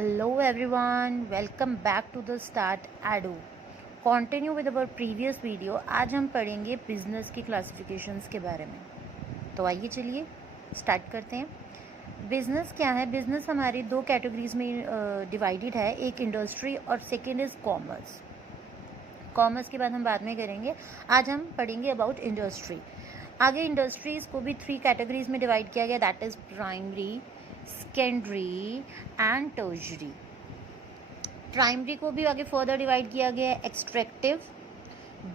Hello everyone, welcome back to the Start Ado. Continue with our previous video. आज हम पढ़ेंगे business की classifications के बारे में। तो आइए चलिए स्टार्ट करते हैं। बिजनेस क्या है? बिजनेस हमारी दो कैटेगरीज में डिवाइडेड है, एक इंडस्ट्री और सेकेंड इज कॉमर्स। कॉमर्स के बाद हम बाद में करेंगे, आज हम पढ़ेंगे अबाउट इंडस्ट्री। आगे इंडस्ट्रीज को भी थ्री कैटेगरीज में डिवाइड किया गया, that is primary, secondary and tertiary. Primary को भी आगे फर्दर डिवाइड किया गया है एक्सट्रैक्टिव,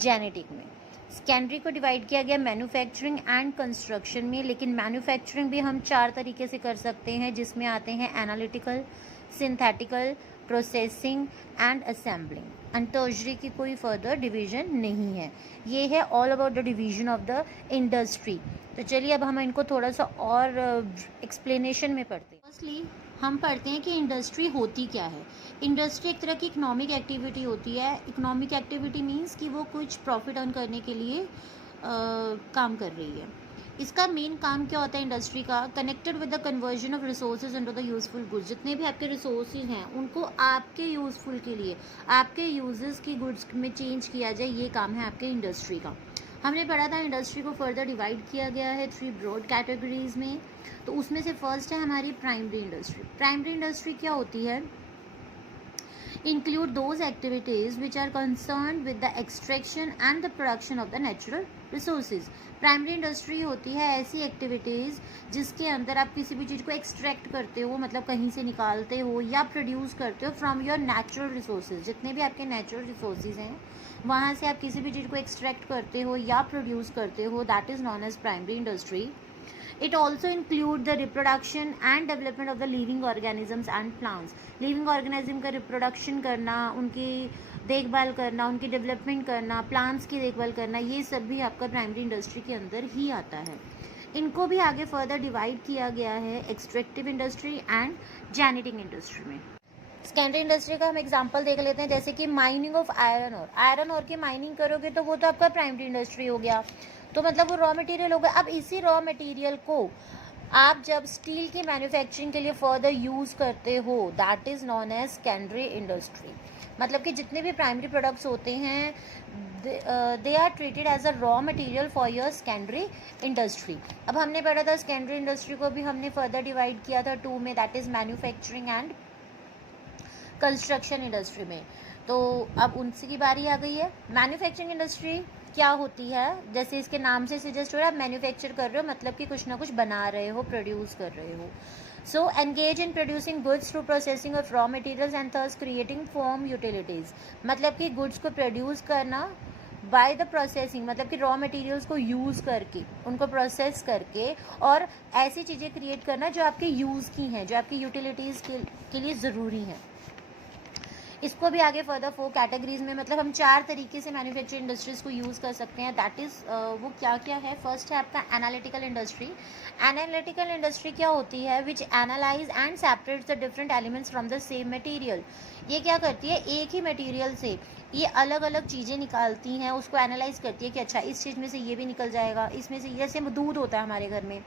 जेनेटिक में। सेकेंडरी को डिवाइड किया गया मैन्युफैक्चरिंग एंड कंस्ट्रक्शन में, लेकिन मैन्युफैक्चरिंग भी हम चार तरीके से कर सकते हैं, जिसमें आते हैं analytical, synthetical, processing and assembling. And tertiary की कोई फर्दर डिवीजन नहीं है। ये है all about the division of the industry. तो चलिए अब हम इनको थोड़ा सा और एक्सप्लेनेशन में पढ़ते हैं। फर्स्टली हम पढ़ते हैं कि इंडस्ट्री होती क्या है। इंडस्ट्री एक तरह की इकोनॉमिक एक्टिविटी होती है। इकोनॉमिक एक्टिविटी मीन्स कि वो कुछ प्रॉफिट अर्न करने के लिए काम कर रही है। इसका मेन काम क्या होता है इंडस्ट्री का? Connected with the conversion of resources into the useful goods. जितने भी आपके रिसोर्सेज हैं उनको आपके यूजफुल के लिए, आपके यूजेस की गुड्स में चेंज किया जाए, ये काम है आपके इंडस्ट्री का। हमने पढ़ा था इंडस्ट्री को फर्दर डिवाइड किया गया है थ्री ब्रॉड कैटेगरीज में। तो उसमें से फर्स्ट है हमारी प्राइमरी इंडस्ट्री। प्राइमरी इंडस्ट्री क्या होती है? include those activities which are concerned with the extraction and the production of the natural resources. Primary industry होती है ऐसी एक्टिविटीज़ जिसके अंदर आप किसी भी चीज़ को एक्सट्रैक्ट करते हो, मतलब कहीं से निकालते हो या प्रोड्यूस करते हो फ्रॉम योर नेचुरल रिसोर्सेज। जितने भी आपके नेचुरल रिसोर्सेज हैं वहाँ से आप किसी भी चीज़ को एक्सट्रैक्ट करते हो या प्रोड्यूस करते हो, that is known as primary industry. It also include the reproduction and development of the living organisms and plants. Living organism का reproduction करना, उनकी देखभाल करना, उनकी डेवलपमेंट करना, प्लांट्स की देखभाल करना, ये सब भी आपका प्राइमरी इंडस्ट्री के अंदर ही आता है। इनको भी आगे फर्दर डिवाइड किया गया है extractive industry and genetic industry में। सेकेंडरी इंडस्ट्री का हम एग्जांपल देख लेते हैं, जैसे कि mining of iron ore. Iron ore की माइनिंग करोगे तो वो तो आपका प्राइमरी इंडस्ट्री हो गया, तो मतलब वो रॉ मटेरियल हो गया। अब इसी रॉ मटेरियल को आप जब स्टील की मैन्युफैक्चरिंग के लिए फर्दर यूज़ करते हो, that is known as secondary industry. मतलब कि जितने भी प्राइमरी प्रोडक्ट्स होते हैं they are treated as a raw material for your secondary industry. अब हमने पढ़ा था सेकेंडरी इंडस्ट्री को भी हमने फर्दर डिवाइड किया था टू में, that is manufacturing and construction industry में। तो अब उनसे की बारी आ गई है। मैन्युफैक्चरिंग इंडस्ट्री क्या होती है? जैसे इसके नाम से सजेस्ट हो रहा है, आप मैन्युफैक्चर कर रहे हो, मतलब कि कुछ ना कुछ बना रहे हो, प्रोड्यूस कर रहे हो। So engage in producing goods through processing of raw materials and thus creating form utilities. मतलब कि गुड्स को प्रोड्यूस करना बाय द प्रोसेसिंग, मतलब कि रॉ मटेरियल्स को यूज़ करके, उनको प्रोसेस करके, और ऐसी चीज़ें क्रिएट करना जो आपके यूज़ की हैं, जो आपकी यूटिलिटीज़ के लिए ज़रूरी हैं। इसको भी आगे फर्दर 4 कैटेगरीज में, मतलब हम 4 तरीके से मैन्युफैक्चरिंग इंडस्ट्रीज को यूज़ कर सकते हैं। दैट इज़ वो क्या क्या है? फर्स्ट है आपका एनालिटिकल इंडस्ट्री। एनालिटिकल इंडस्ट्री क्या होती है? Which analyse and separates the different elements from the same material. ये क्या करती है? एक ही मटेरियल से ये अलग अलग चीज़ें निकालती हैं, उसको एनालाइज करती है कि अच्छा इस चीज़ में से ये भी निकल जाएगा, इसमें से, जैसे दूध होता है हमारे घर में।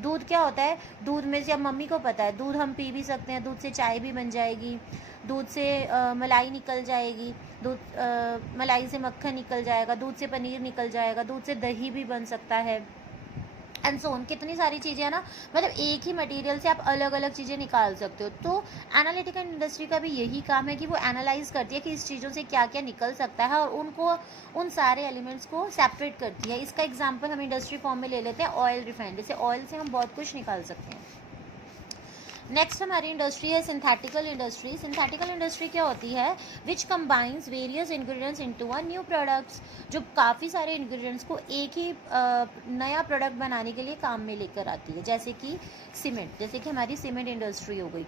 दूध क्या होता है? दूध में से, अब मम्मी को पता है, दूध हम पी भी सकते हैं, दूध से चाय भी बन जाएगी, दूध से मलाई निकल जाएगी, मलाई से मक्खन निकल जाएगा, दूध से पनीर निकल जाएगा, दूध से दही भी बन सकता है, एंड सो ऑन। कितनी सारी चीज़ें हैं ना, मतलब एक ही मटेरियल से आप अलग अलग चीज़ें निकाल सकते हो। तो एनालिटिकल इंडस्ट्री का भी यही काम है कि वो एनालाइज करती है कि इस चीज़ों से क्या क्या निकल सकता है, और उनको, उन सारे एलिमेंट्स को सेपरेट करती है। इसका एग्जांपल हम इंडस्ट्री फॉर्म में ले लेते हैं ऑयल रिफाइनरी। जैसे ऑयल से हम बहुत कुछ निकाल सकते हैं। नेक्स्ट हमारी इंडस्ट्री है सिंथेटिकल इंडस्ट्री। सिंथेटिकल इंडस्ट्री क्या होती है? Which combines various ingredients into a new products. जो काफ़ी सारे इंग्रेडिएंट्स को एक ही नया प्रोडक्ट बनाने के लिए काम में लेकर आती है, जैसे कि सीमेंट, जैसे कि हमारी सीमेंट इंडस्ट्री हो गई।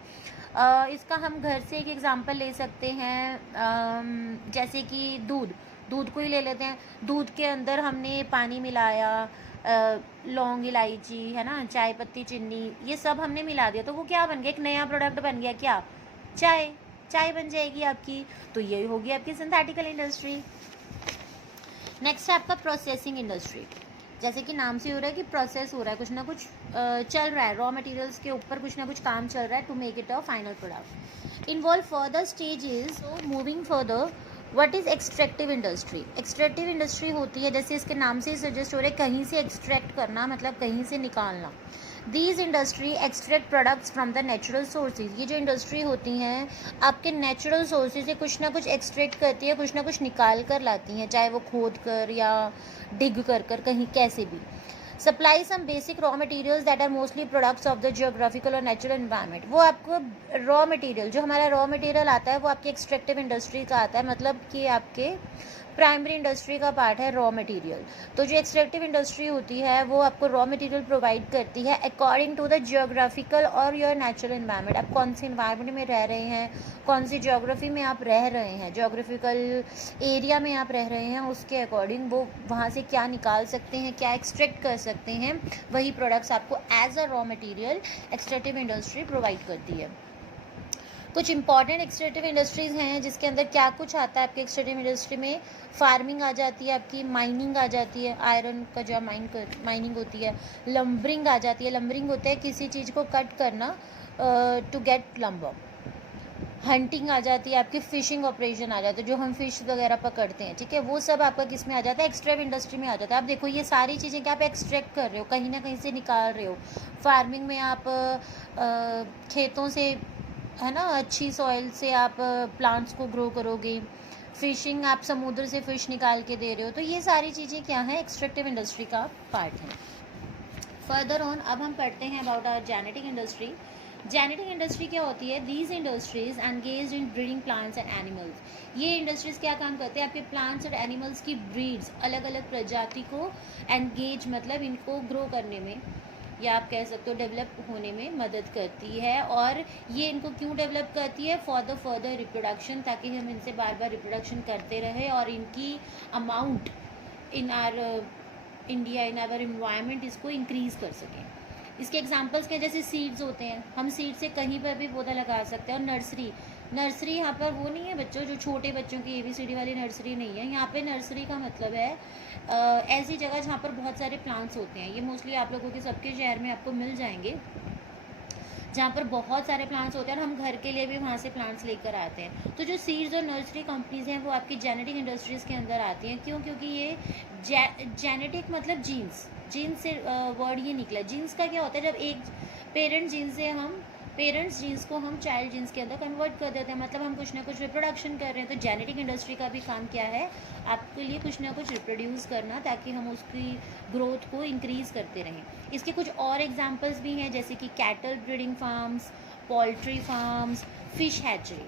इसका हम घर से एक एग्जांपल ले सकते हैं, जैसे कि दूध को ही ले लेते हैं। दूध के अंदर हमने पानी मिलाया, लौंग, इलायची, है ना, चाय पत्ती, चीनी, ये सब हमने मिला दिया, तो वो क्या बन गया? एक नया प्रोडक्ट बन गया। क्या? चाय बन जाएगी आपकी। तो ये होगी आपकी सिंथेटिकल इंडस्ट्री। नेक्स्ट है आपका प्रोसेसिंग इंडस्ट्री। जैसे कि नाम से हो रहा है कि प्रोसेस हो रहा है, कुछ ना कुछ चल रहा है, रॉ मटेरियल्स के ऊपर कुछ ना कुछ काम चल रहा है to make it a final product. Involve further stages. So moving further, what is extractive industry? Extractive industry होती है, जैसे इसके नाम से ही सजेस्ट हो रहा है, कहीं से एक्सट्रैक्ट करना, मतलब कहीं से निकालना। These industry extract products from the natural sources. ये जो इंडस्ट्री होती हैं आपके नेचुरल सोर्सेज से कुछ ना कुछ एक्सट्रैक्ट करती है, कुछ ना कुछ निकाल कर लाती हैं, चाहे वो खोद कर या डिग कर कहीं कैसे भी। Supply some basic raw materials that are mostly products of the geographical और नेचुरल एनवायरनमेंट। वो आपको रॉ मटेरियल, जो हमारा रॉ मटेरियल आता है वो आपकी एक्सट्रैक्टिव इंडस्ट्री का आता है, मतलब कि आपके प्राइमरी इंडस्ट्री का पार्ट है रॉ मटेरियल। तो जो एक्सट्रैक्टिव इंडस्ट्री होती है वो आपको रॉ मटेरियल प्रोवाइड करती है अकॉर्डिंग टू द जियोग्राफिकल और योर नेचुरल एनवायरनमेंट। आप कौन सी एनवायरनमेंट में रह रहे हैं, कौन सी जियोग्राफी में आप रह रहे हैं, जियोग्राफिकल एरिया में आप रह रहे हैं, उसके अकॉर्डिंग वो वहाँ से क्या निकाल सकते हैं, क्या एक्सट्रैक्ट कर सकते हैं, वही प्रोडक्ट्स आपको as a raw material extractive industry provide करती है। कुछ इंपॉर्टेंट एक्सट्रैक्टिव इंडस्ट्रीज़ हैं जिसके अंदर क्या कुछ आता है आपके एक्सट्रैक्टिव इंडस्ट्री में। फार्मिंग आ जाती है, आपकी माइनिंग आ जाती है, आयरन का जो माइनिंग होती है। लम्बरिंग आ जाती है, लम्बरिंग होता है किसी चीज़ को कट करना टू गेट लम्बर। हंटिंग आ जाती है, आपकी फ़िशिंग ऑपरेशन आ जाता है, जो हम फ़िश वगैरह पकड़ते हैं, ठीक है, वो सब आपका किस में आ जाता है, एक्सट्रैक्टिव इंडस्ट्री में आ जाता है। आप देखो ये सारी चीज़ें क्या आप एक्सट्रैक्ट कर रहे हो, कहीं ना कहीं से निकाल रहे हो। फार्मिंग में आप खेतों से, है ना, अच्छी सॉइल से आप प्लांट्स को ग्रो करोगे। फिशिंग, आप समुद्र से फ़िश निकाल के दे रहे हो। तो ये सारी चीज़ें क्या हैं, एक्सट्रैक्टिव इंडस्ट्री का पार्ट है। फर्दर ऑन अब हम पढ़ते हैं about our genetic industry. Genetic industry क्या होती है? These industries engage in breeding plants and animals. ये इंडस्ट्रीज क्या काम करते हैं? आपके प्लांट्स और एनिमल्स की ब्रीड्स, अलग अलग प्रजाति को एंगेज, मतलब इनको ग्रो करने में, या आप कह सकते हो डेवलप होने में मदद करती है। और ये इनको क्यों डेवलप करती है? फॉर द फर्दर रिप्रोडक्शन, ताकि हम इनसे बार बार रिप्रोडक्शन करते रहें और इनकी amount in our India, in our environment, इसको इंक्रीज़ कर सकें। इसके एग्जांपल्स क्या, जैसे सीड्स होते हैं, हम सीड से कहीं पर भी पौधा लगा सकते हैं। और नर्सरी यहाँ पर वो नहीं है बच्चों, जो छोटे बच्चों की ABCD वाली नर्सरी नहीं है। यहाँ पे नर्सरी का मतलब है ऐसी जगह जहाँ पर बहुत सारे प्लांट्स होते हैं। ये मोस्टली आप लोगों के सबके शहर में आपको मिल जाएंगे, जहाँ पर बहुत सारे प्लांट्स होते हैं, और हम घर के लिए भी वहाँ से प्लांट्स लेकर आते हैं। तो जो सीड्स और नर्सरी कंपनीज हैं वो आपकी जेनेटिक इंडस्ट्रीज़ के अंदर आती हैं। क्यों? क्योंकि ये जेनेटिक मतलब जीन्स से वर्ड ये निकला। जीन्स का क्या होता है? जब एक पेरेंट्स जीन्स को हम चाइल्ड जीन्स के अंदर कन्वर्ट कर देते हैं, मतलब हम कुछ ना कुछ रिप्रोडक्शन कर रहे हैं। तो जेनेटिक इंडस्ट्री का भी काम क्या है? आपके लिए कुछ ना कुछ रिप्रोड्यूस करना, ताकि हम उसकी ग्रोथ को इंक्रीज़ करते रहें। इसके कुछ और एग्जांपल्स भी हैं, जैसे कि cattle breeding farms, poultry farms, fish hatchery,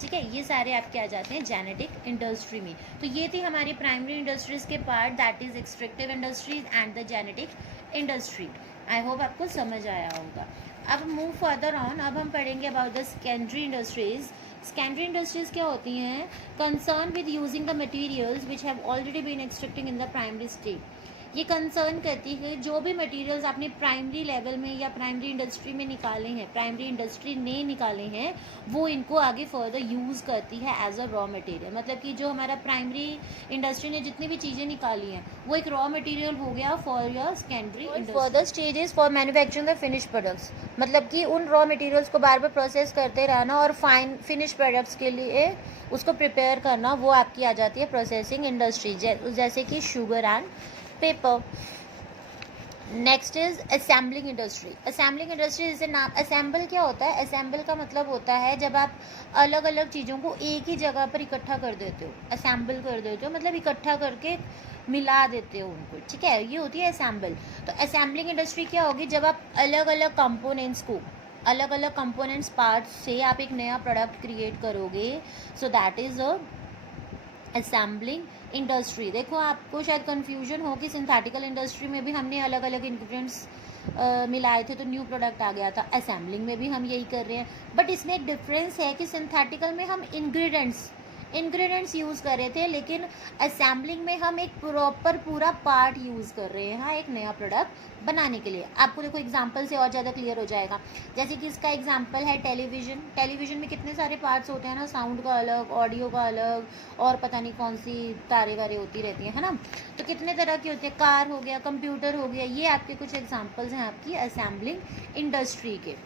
ठीक है, ये सारे आपके आ जाते हैं जेनेटिक इंडस्ट्री में। तो ये थी हमारी प्राइमरी इंडस्ट्रीज़ के part, that is extractive industries and the genetic industry. I hope आपको समझ आया होगा। अब मूव फर्दर ऑन, अब हम पढ़ेंगे about the secondary industries. Secondary industries क्या होती हैं? Concern with using the materials which have already been extracting in the primary stage. ये कंसर्न करती है जो भी मटेरियल्स आपने प्राइमरी लेवल में या प्राइमरी इंडस्ट्री में निकाले हैं, प्राइमरी इंडस्ट्री ने निकाले हैं, वो इनको आगे फर्दर यूज़ करती है एज अ रॉ मटेरियल। मतलब कि जो हमारा प्राइमरी इंडस्ट्री ने जितनी भी चीज़ें निकाली हैं वो एक रॉ मटेरियल हो गया for your secondary industry. Further stages for manufacturing the finish products, मतलब कि उन रॉ मटेरियल्स को बार बार प्रोसेस करते रहना और फाइन फिनिश प्रोडक्ट्स के लिए उसको प्रिपेयर करना, वो आपकी आ जाती है प्रोसेसिंग इंडस्ट्री, जैसे कि sugar and paper. Next is assembling industry. Assembling industry, जैसे नाम असेंबल क्या होता है? असेंबल का मतलब होता है जब आप अलग अलग चीज़ों को एक ही जगह पर इकट्ठा कर देते हो। असेंबल कर देते हो मतलब इकट्ठा करके मिला देते हो उनको, ठीक है, ये होती है असेंबल। तो असेंबलिंग इंडस्ट्री क्या होगी? जब आप अलग अलग कंपोनेंट्स को, अलग अलग कंपोनेंट्स पार्ट्स से आप एक नया प्रोडक्ट क्रिएट करोगे, so that is a assembling industry. देखो आपको शायद कन्फ्यूजन हो कि सिंथेटिकल इंडस्ट्री में भी हमने अलग अलग इंग्रेडिएंट्स मिलाए थे तो न्यू प्रोडक्ट आ गया था, असेंबलिंग में भी हम यही कर रहे हैं। बट इसमें एक डिफरेंस है कि सिंथेटिकल में हम इंग्रेडिएंट्स इंग्रेडिएंट्स यूज़ कर रहे थे, लेकिन असेंबलिंग में हम एक प्रॉपर पूरा पार्ट यूज़ कर रहे हैं हाँ एक नया प्रोडक्ट बनाने के लिए। आपको देखो एग्जांपल से और ज़्यादा क्लियर हो जाएगा। जैसे कि इसका एग्जांपल है टेलीविज़न। टेलीविज़न में कितने सारे पार्ट्स होते हैं ना, साउंड का अलग, ऑडियो का अलग, और पता नहीं कौन सी तारे वारे होती रहती हैं, है ना। तो कितने तरह की होती है, कार हो गया, कंप्यूटर हो गया। ये आपके कुछ एग्जाम्पल्स हैं आपकी असेंबलिंग इंडस्ट्री के।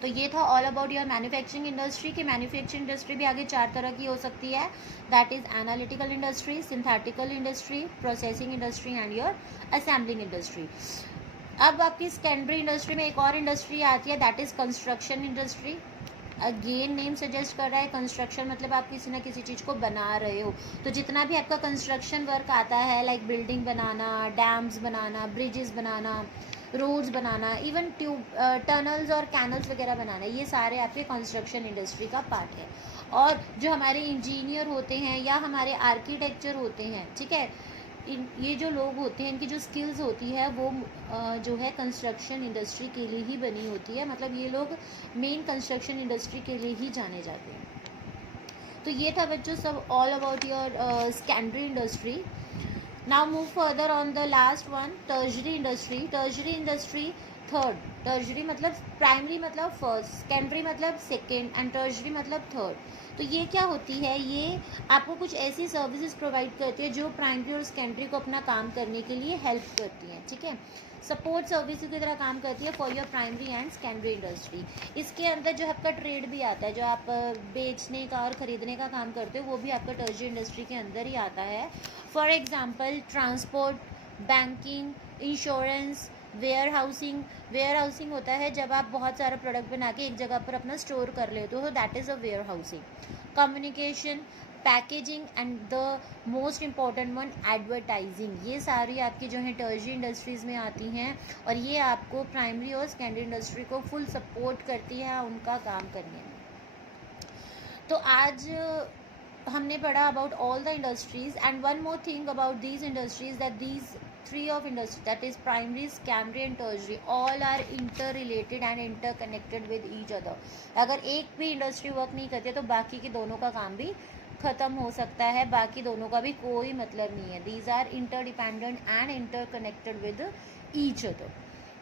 तो ये था all about your manufacturing industry. की मैन्युफैक्चरिंग इंडस्ट्री भी आगे 4 तरह की हो सकती है, that is analytical industry, synthetical industry, processing industry and your assembling industry. अब आपकी सेकेंडरी इंडस्ट्री में एक और इंडस्ट्री आती है, that is construction industry. Again name suggest कर रहा है कंस्ट्रक्शन, मतलब आप किसी ना किसी चीज़ को बना रहे हो। तो जितना भी आपका कंस्ट्रक्शन वर्क आता है, लाइक बिल्डिंग बनाना, डैम्स बनाना, ब्रिजेस बनाना, रोड्स बनाना, इवन टनल्स और कैनल्स वगैरह बनाना, ये सारे आपके कंस्ट्रक्शन इंडस्ट्री का पार्ट है। और जो हमारे इंजीनियर होते हैं या हमारे आर्किटेक्चर होते हैं, ठीक है, ये जो लोग होते हैं, इनकी जो स्किल्स होती है वो जो है कंस्ट्रक्शन इंडस्ट्री के लिए ही बनी होती है। मतलब ये लोग मेन कंस्ट्रक्शन इंडस्ट्री के लिए ही जाने जाते हैं। तो ये था बच्चों सब all about your secondary industry. Now move further on the last one, tertiary industry. Tertiary industry third. टर्जरी मतलब प्राइमरी मतलब फर्स्ट, सेकेंडरी मतलब सेकेंड, एंड टर्जरी मतलब थर्ड। तो ये क्या होती है, ये आपको कुछ ऐसी सर्विसेज प्रोवाइड करती है जो प्राइमरी और सेकेंडरी को अपना काम करने के लिए हेल्प करती हैं, ठीक है। सपोर्ट सर्विसेज की तरह काम करती है for your primary and secondary industry. इसके अंदर जो आपका ट्रेड भी आता है, जो आप बेचने का और ख़रीदने का काम करते हो, वो भी आपका टर्जरी इंडस्ट्री के अंदर ही आता है। For example transport, banking, insurance, warehousing होता है जब आप बहुत सारा प्रोडक्ट बना के एक जगह पर अपना स्टोर कर लेते हो, that is a warehousing. Communication, packaging and the most important one advertising, ये सारी आपकी जो है टर्जरी इंडस्ट्रीज़ में आती हैं, और ये आपको प्राइमरी और सेकेंडरी इंडस्ट्री को फुल सपोर्ट करती है उनका काम करने में। तो आज हमने पढ़ा about all the industries, and one more thing about these industries, that these three of industry, that is primary, secondary and tertiary, all are interrelated and interconnected with each other. अगर एक भी इंडस्ट्री वर्क नहीं करती है तो बाकी के दोनों का काम भी ख़त्म हो सकता है, बाकी दोनों का भी कोई मतलब नहीं है। These are interdependent and interconnected with each other.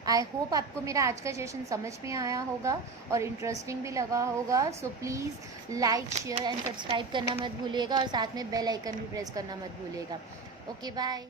I hope आपको मेरा आज का सेशन समझ में आया होगा और इंटरेस्टिंग भी लगा होगा। So please like, share and subscribe करना मत भूलिएगा, और साथ में बेल आइकन भी प्रेस करना मत भूलिएगा। Okay bye.